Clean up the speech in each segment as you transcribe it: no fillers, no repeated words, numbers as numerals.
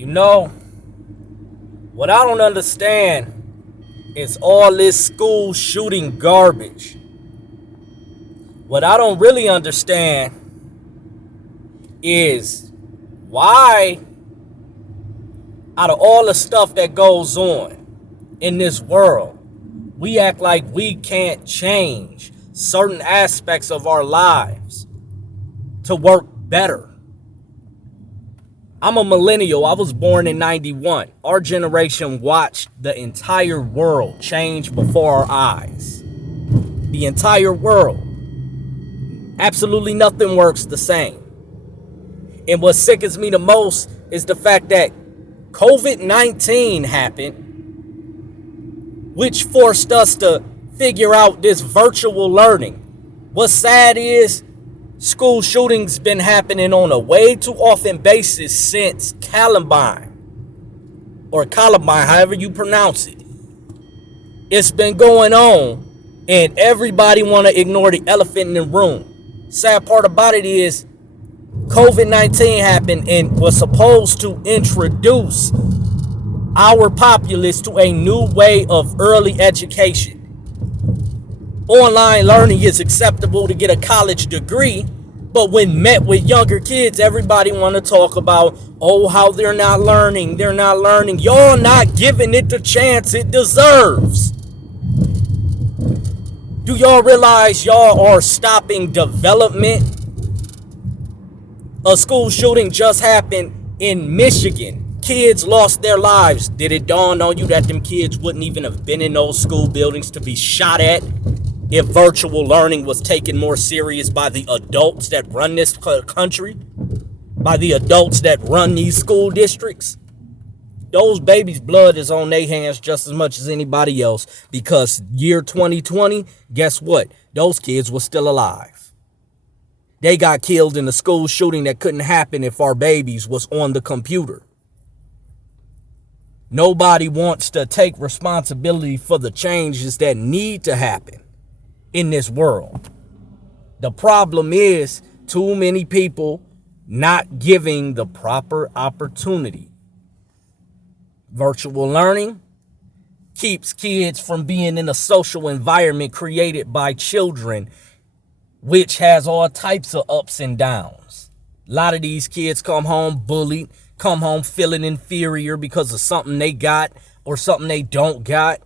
You know, what I don't understand is all this school shooting garbage. What I don't really understand is why, out of all the stuff that goes on in this world, we act like we can't change certain aspects of our lives to work better. I'm a millennial. I was born in 91. Our generation watched the entire world change before our eyes. The entire world. Absolutely nothing works the same. And what sickens me the most is the fact that COVID-19 happened, which forced us to figure out this virtual learning. What's sad is school shootings been happening on a way too often basis since Columbine, or Columbine, however you pronounce it. It's been going on, and everybody want to ignore the elephant in the room. Sad part about it is COVID-19 happened and was supposed to introduce our populace to a new way of early education. Online learning is acceptable to get a college degree, but when met with younger kids, everybody want to talk about, oh, how they're not learning. Y'all not giving it the chance it deserves. Do y'all realize y'all are stopping development? A school shooting just happened in Michigan. Kids lost their lives. Did it dawn on you that them kids wouldn't even have been in those school buildings to be shot at if virtual learning was taken more serious by the adults that run this country, by the adults that run these school districts? Those babies' blood is on their hands just as much as anybody else, because year 2020, guess what? Those kids were still alive. They got killed in a school shooting that couldn't happen if our babies was on the computer. Nobody wants to take responsibility for the changes that need to happen in this world. The problem is too many people not giving the proper opportunity. Virtual learning keeps kids from being in a social environment created by children, which has all types of ups and downs. A lot of these kids come home bullied, come home feeling inferior because of something they got or something they don't got.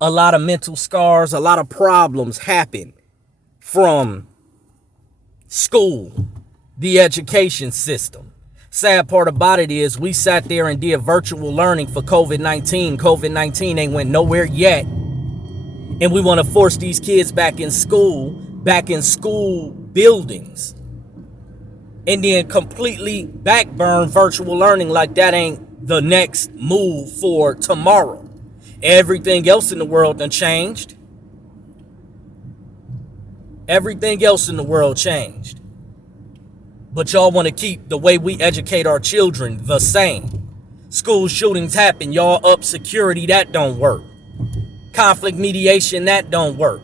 A lot of mental scars, a lot of problems happen from school, the education system. Sad part about it is we sat there and did virtual learning for COVID-19. COVID-19 ain't went nowhere yet. And we want to force these kids back in school buildings. And then completely backburn virtual learning like that ain't the next move for tomorrow. Everything else in the world done changed. Everything else in the world changed. But y'all want to keep the way we educate our children the same. School shootings happen, y'all up security, that don't work. Conflict mediation, that don't work.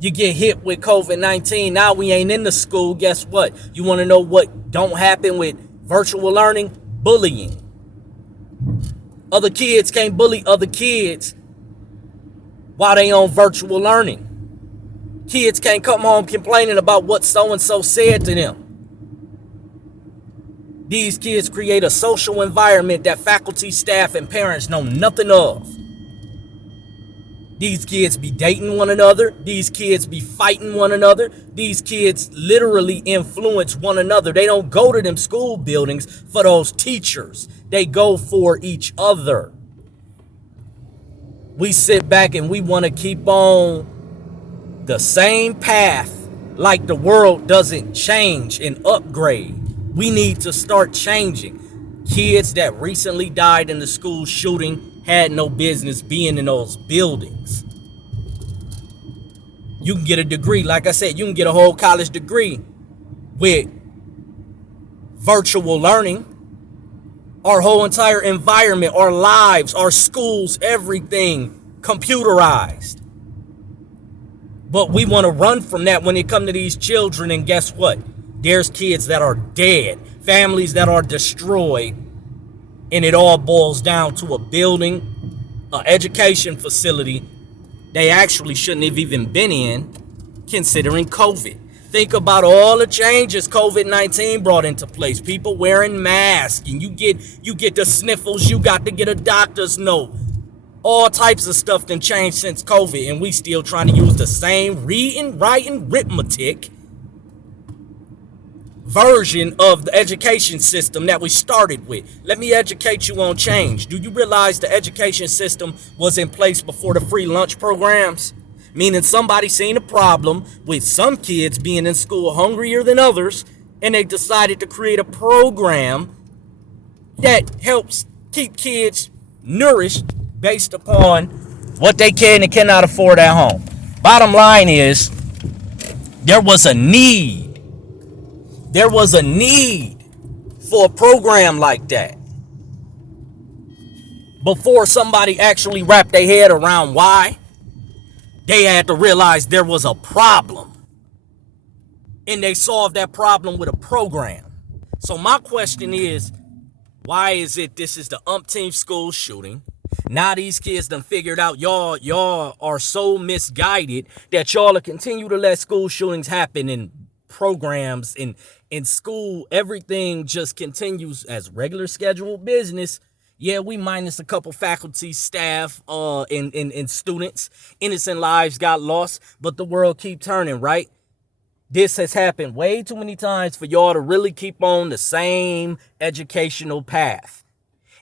You get hit with COVID-19, now we ain't in the school, guess what? You want to know what don't happen with virtual learning? Bullying. Other kids can't bully other kids while they on virtual learning. Kids can't come home complaining about what so-and-so said to them. These kids create a social environment that faculty, staff, and parents know nothing of. These kids be dating one another. These kids be fighting one another. These kids literally influence one another. They don't go to them school buildings for those teachers. They go for each other. We sit back and we want to keep on the same path like the world doesn't change and upgrade. We need to start changing. Kids that recently died in the school shooting had no business being in those buildings. You can get a degree. Like I said, you can get a whole college degree with virtual learning. Our whole entire environment, our lives, our schools, everything computerized. But we want to run from that when it comes to these children, and guess what? There's kids that are dead, families that are destroyed And it all boils down to a building, an education facility they actually shouldn't have even been in, considering COVID. Think about all the changes COVID-19 brought into place. People wearing masks, and you get the sniffles, you got to get a doctor's note. All types of stuff done changed since COVID, and we still trying to use the same reading, writing, arithmetic version of the education system that we started with. Let me educate you on change. Do you realize the education system was in place before the free lunch programs? Meaning somebody seen a problem with some kids being in school hungrier than others, and they decided to create a program that helps keep kids nourished based upon what they can and cannot afford at home. Bottom line is, there was a need. There was a need for a program like that before somebody actually wrapped their head around why. They had to realize there was a problem, and they solved that problem with a program. So my question is, why is it this is the umpteenth school shooting? Now these kids done figured out y'all are so misguided that y'all will continue to let school shootings happen in programs in school. Everything just continues as regular scheduled business. Yeah, we minus a couple faculty, staff, and students. Innocent lives got lost, but the world keep turning, right? This has happened way too many times for y'all to really keep on the same educational path.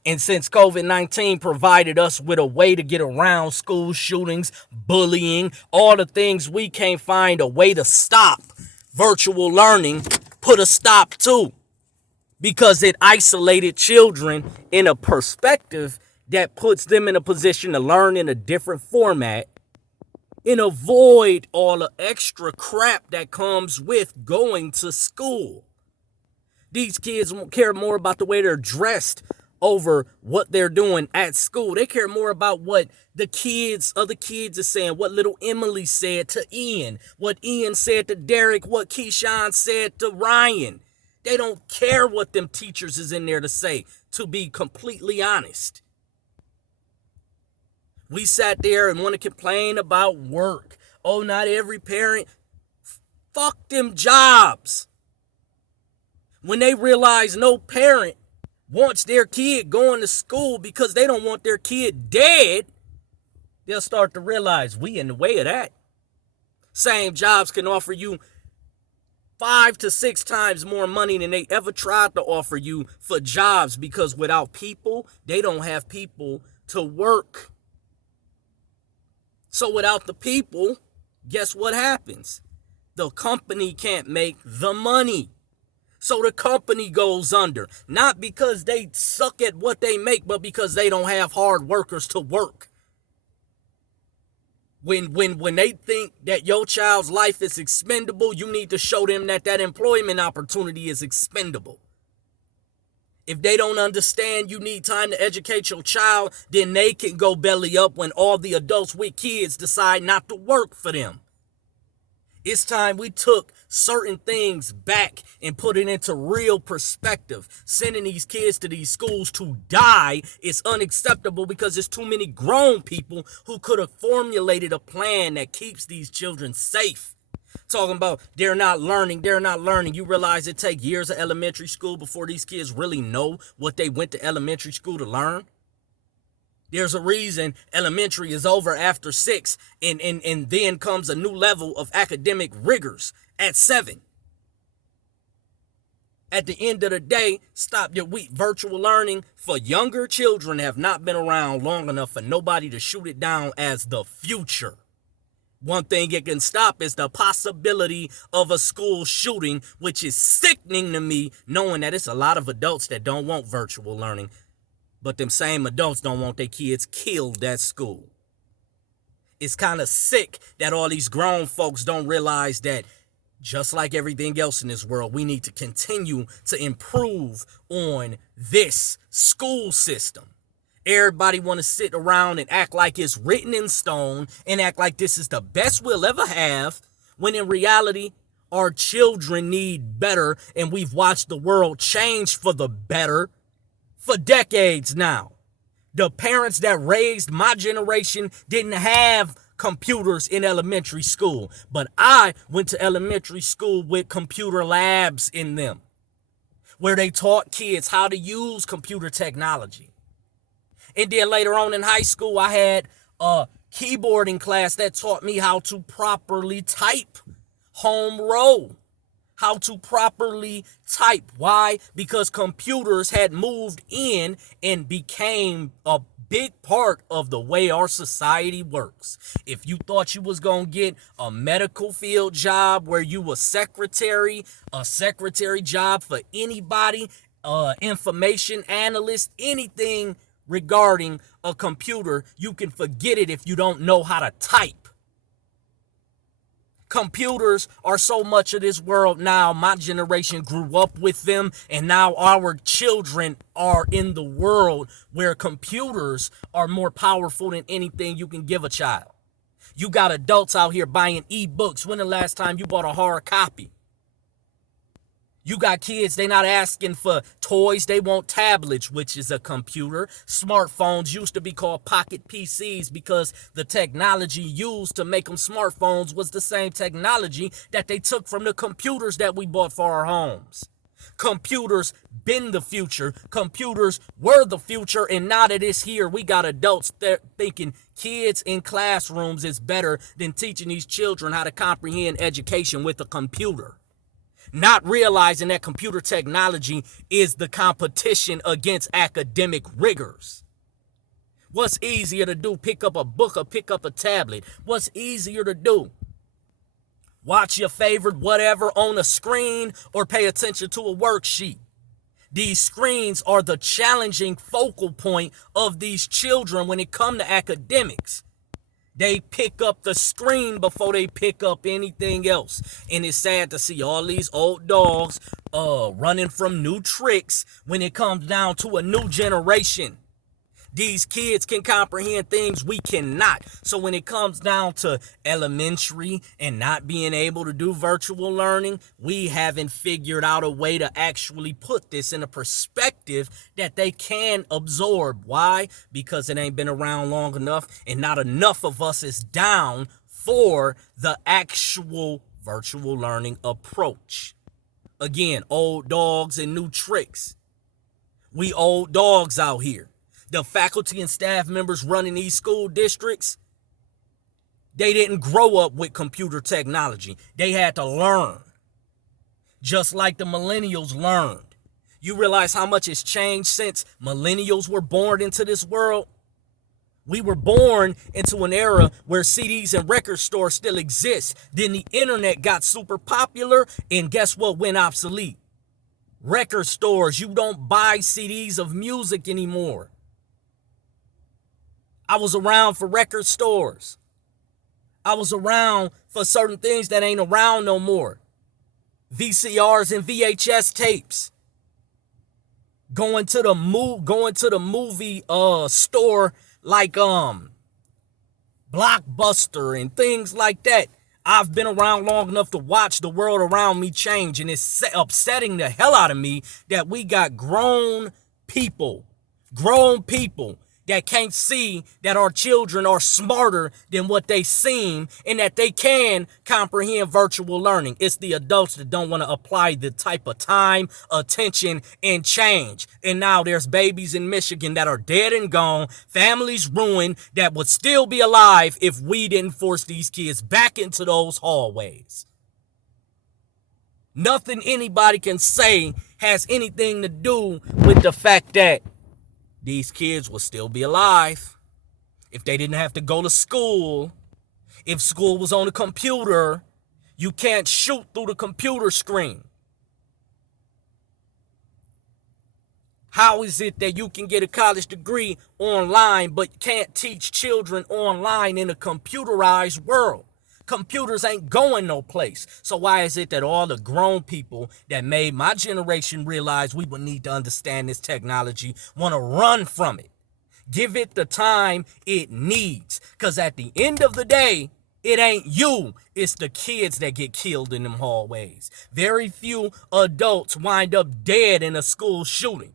And since COVID-19 provided us with a way to get around school shootings, bullying, all the things we can't find a way to stop, virtual learning put a stop to, because it isolated children in a perspective that puts them in a position to learn in a different format and avoid all the extra crap that comes with going to school. These kids won't care more about the way they're dressed over what they're doing at school. They care more about what the other kids are saying, what little Emily said to Ian, what Ian said to Derek, what Keyshawn said to Ryan. They don't care what them teachers is in there to say, to be completely honest. We sat there and want to complain about work. Oh, not every parent. Fuck them jobs. When they realize no parent wants their kid going to school because they don't want their kid dead, they'll start to realize we in the way of that. Same jobs can offer you 5 to 6 times more money than they ever tried to offer you for jobs, because without people, they don't have people to work. So without the people, guess what happens? The company can't make the money. So the company goes under, not because they suck at what they make, but because they don't have hard workers to work. When they think that your child's life is expendable, you need to show them that employment opportunity is expendable. If they don't understand you need time to educate your child, then they can go belly up when all the adults with kids decide not to work for them. It's time we took certain things back and put it into real perspective. Sending these kids to these schools to die is unacceptable, because there's too many grown people who could have formulated a plan that keeps these children safe. Talking about they're not learning. You realize it takes years of elementary school before these kids really know what they went to elementary school to learn? There's a reason elementary is over after 6, and then comes a new level of academic rigors at 7. At the end of the day, stop your virtual learning for younger children have not been around long enough for nobody to shoot it down as the future. One thing it can stop is the possibility of a school shooting, which is sickening to me, knowing that it's a lot of adults that don't want virtual learning. But them same adults don't want their kids killed at school. It's kind of sick that all these grown folks don't realize that, just like everything else in this world, we need to continue to improve on this school system. Everybody want to sit around and act like it's written in stone and act like this is the best we'll ever have, when in reality, our children need better, and we've watched the world change for the better for decades now. The parents that raised my generation didn't have computers in elementary school, but I went to elementary school with computer labs in them, where they taught kids how to use computer technology. And then later on in high school, I had a keyboarding class that taught me how to properly type home row, how to properly type. Why? Because computers had moved in and became a big part of the way our society works. If you thought you was going to get a medical field job where you were a secretary job for anybody, information analyst, anything regarding a computer, you can forget it if you don't know how to type. Computers are so much of this world now. My generation grew up with them, and now our children are in the world where computers are more powerful than anything you can give a child. You got adults out here buying ebooks. When the last time you bought a hard copy? You got kids, they not asking for toys, they want tablets, which is a computer. Smartphones used to be called pocket PCs because the technology used to make them smartphones was the same technology that they took from the computers that we bought for our homes. Computers been the future. Computers were the future, and now that it's here, we got adults thinking kids in classrooms is better than teaching these children how to comprehend education with a computer. Not realizing that computer technology is the competition against academic rigors. What's easier to do? Pick up a book or pick up a tablet? What's easier to do? Watch your favorite whatever on a screen or pay attention to a worksheet? These screens are the challenging focal point of these children when it comes to academics. They pick up the screen before they pick up anything else. And it's sad to see all these old dogs running from new tricks when it comes down to a new generation. These kids can comprehend things we cannot. So when it comes down to elementary and not being able to do virtual learning, we haven't figured out a way to actually put this in a perspective that they can absorb. Why? Because it ain't been around long enough, and not enough of us is down for the actual virtual learning approach. Again, old dogs and new tricks. We old dogs out here. The faculty and staff members running these school districts, they didn't grow up with computer technology. They had to learn, just like the millennials learned. You realize how much has changed since millennials were born into this world? We were born into an era where CDs and record stores still exist. Then the internet got super popular, and guess what went obsolete? Record stores. You don't buy CDs of music anymore. I was around for record stores. I was around for certain things that ain't around no more. VCRs and VHS tapes. Going to the movie store like Blockbuster and things like that. I've been around long enough to watch the world around me change, and it's upsetting the hell out of me that we got grown people that can't see that our children are smarter than what they seem and that they can comprehend virtual learning. It's the adults that don't want to apply the type of time, attention, and change. And now there's babies in Michigan that are dead and gone, families ruined, that would still be alive if we didn't force these kids back into those hallways. Nothing anybody can say has anything to do with the fact that these kids will still be alive if they didn't have to go to school. If school was on a computer, you can't shoot through the computer screen. How is it that you can get a college degree online but can't teach children online in a computerized world? Computers ain't going no place. So why is it that all the grown people that made my generation realize we would need to understand this technology want to run from it? Give it the time it needs. Because at the end of the day, it ain't you, it's the kids that get killed in them hallways. Very few adults wind up dead in a school shooting.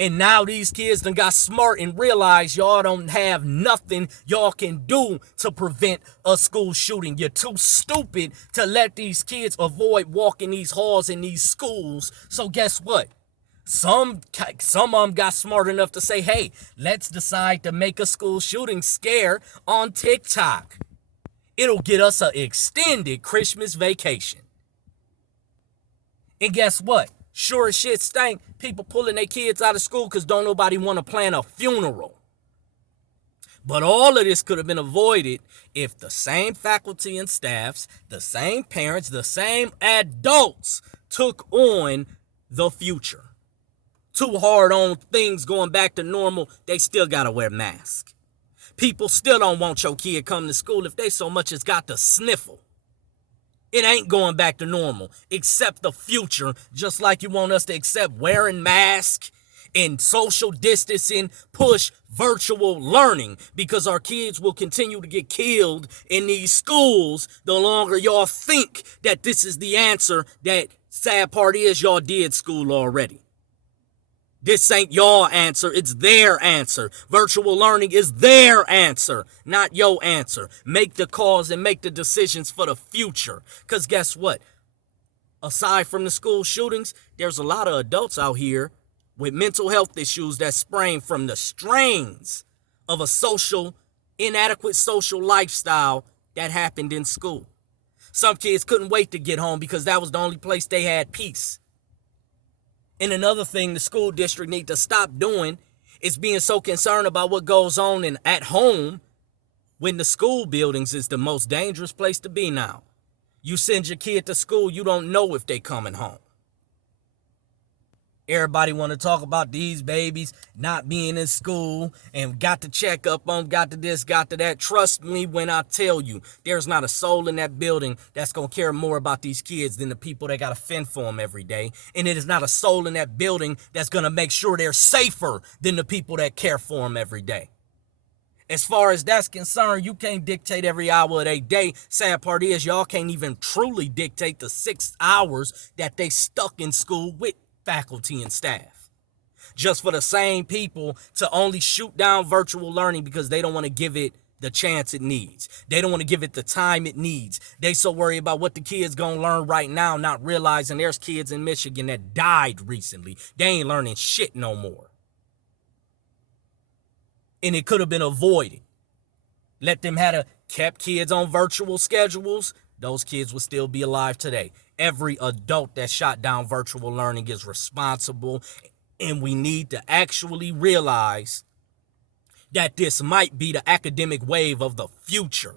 And now these kids done got smart and realized y'all don't have nothing y'all can do to prevent a school shooting. You're too stupid to let these kids avoid walking these halls in these schools. So guess what? Some of them got smart enough to say, hey, let's decide to make a school shooting scare on TikTok. It'll get us an extended Christmas vacation. And guess what? Sure as shit stank, people pulling their kids out of school because don't nobody want to plan a funeral. But all of this could have been avoided if the same faculty and staffs, the same parents, the same adults took on the future. Too hard on things going back to normal, they still got to wear masks. People still don't want your kid come to school if they so much as got the sniffle. It ain't going back to normal. Accept the future, just like you want us to accept wearing masks and social distancing, push virtual learning, because our kids will continue to get killed in these schools the longer y'all think that this is the answer. That sad part is y'all did school already. This ain't y'all answer, it's their answer. Virtual learning is their answer, not your answer. Make the calls and make the decisions for the future. Because guess what? Aside from the school shootings, there's a lot of adults out here with mental health issues that spring from the strains of a inadequate social lifestyle that happened in school. Some kids couldn't wait to get home because that was the only place they had peace. And another thing the school district need to stop doing is being so concerned about what goes on at home when the school buildings is the most dangerous place to be now. You send your kid to school, you don't know if they coming home. Everybody want to talk about these babies not being in school and got to check up on, got to this, got to that. Trust me when I tell you, there's not a soul in that building that's going to care more about these kids than the people that got to fend for them every day. And it is not a soul in that building that's going to make sure they're safer than the people that care for them every day. As far as that's concerned, you can't dictate every hour of their day. Sad part is y'all can't even truly dictate the 6 hours that they stuck in school with faculty and staff, just for the same people to only shoot down virtual learning because they don't want to give it the chance it needs. They don't want to give it the time it needs. They so worried about what the kids gonna learn right now, not realizing there's kids in Michigan that died recently. They ain't learning shit no more. And it could have been avoided. Let them have kept kids on virtual schedules. Those kids would still be alive today. Every adult that shot down virtual learning is responsible, and we need to actually realize that this might be the academic wave of the future.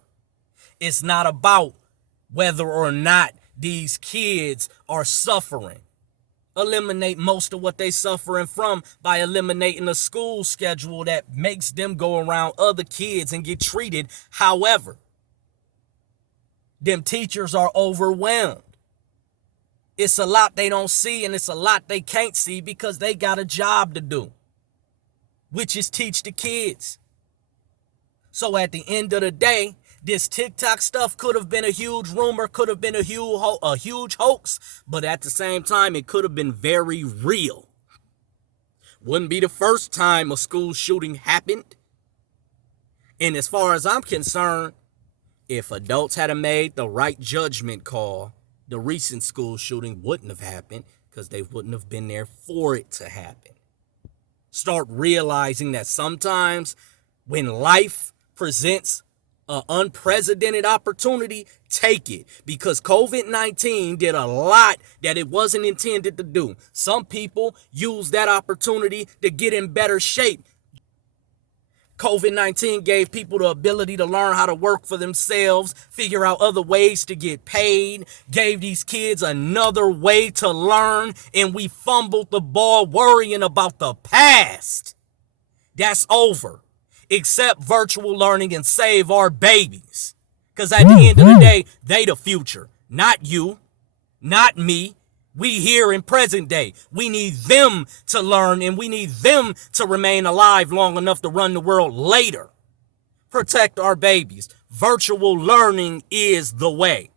It's not about whether or not these kids are suffering. Eliminate most of what they suffering from by eliminating a school schedule that makes them go around other kids and get treated. However, them teachers are overwhelmed. It's a lot they don't see, and it's a lot they can't see because they got a job to do, which is teach the kids. So at the end of the day, this TikTok stuff could have been a huge rumor, could have been a huge hoax, but at the same time, it could have been very real. Wouldn't be the first time a school shooting happened. And as far as I'm concerned, if adults had made the right judgment call, the recent school shooting wouldn't have happened because they wouldn't have been there for it to happen. Start realizing that sometimes when life presents an unprecedented opportunity, take it, because COVID-19 did a lot that it wasn't intended to do. Some people use that opportunity to get in better shape. COVID-19 gave people the ability to learn how to work for themselves, figure out other ways to get paid, gave these kids another way to learn, and we fumbled the ball worrying about the past. That's over. Accept virtual learning and save our babies. Because at the end of the day, they the future. Not you, not me. We here in present day. We need them to learn, and we need them to remain alive long enough to run the world later. Protect our babies. Virtual learning is the way.